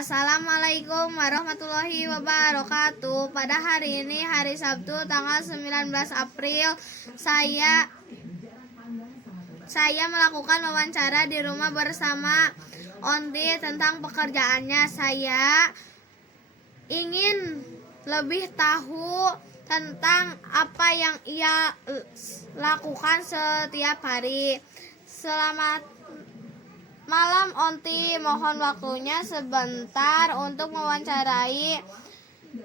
Assalamualaikum warahmatullahi wabarakatuh. Pada hari ini, hari Sabtu, tanggal 19 April, saya melakukan wawancara di rumah bersama Onti tentang pekerjaannya. Saya ingin lebih tahu tentang apa yang ia lakukan setiap hari. Selamat malam Onti, mohon waktunya sebentar untuk mewawancarai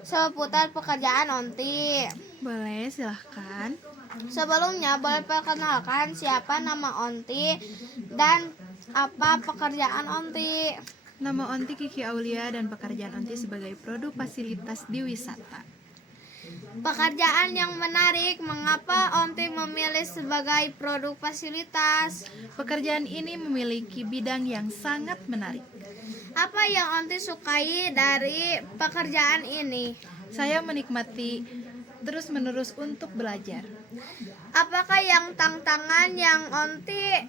seputar pekerjaan Onti. Boleh, silahkan. Sebelumnya boleh perkenalkan siapa nama Onti dan apa pekerjaan Onti. Nama Onti Kiki Aulia dan pekerjaan Onti sebagai produk fasilitas di wisata. Pekerjaan yang menarik, mengapa Onti memilih sebagai produk fasilitas? Pekerjaan ini memiliki bidang yang sangat menarik. Apa yang Onti sukai dari pekerjaan ini? Saya menikmati terus-menerus untuk belajar. Apakah yang tantangan yang Onti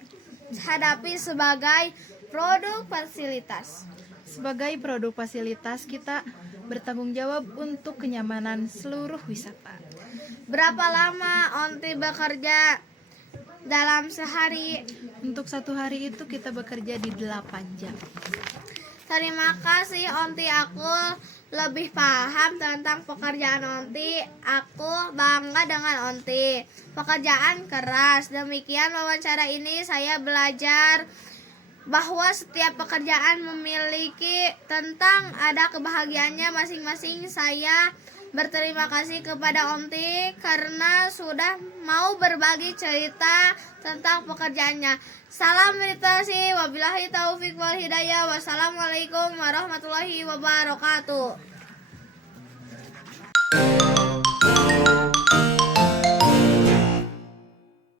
hadapi sebagai produk fasilitas? Sebagai produk fasilitas, kita bertanggung jawab untuk kenyamanan seluruh wisata. Berapa lama Onti bekerja dalam sehari? Untuk satu hari itu kita bekerja di 8 jam. Terima kasih Onti, aku lebih paham tentang pekerjaan Onti. Aku bangga dengan Onti. Pekerjaan keras. Demikian wawancara ini, saya belajar bahwa setiap pekerjaan memiliki tentang ada kebahagiaannya masing-masing. Saya berterima kasih kepada Onti karena sudah mau berbagi cerita tentang pekerjaannya. Salam meditasi, wabillahi taufik wal hidayah. Wassalamualaikum warahmatullahi wabarakatuh.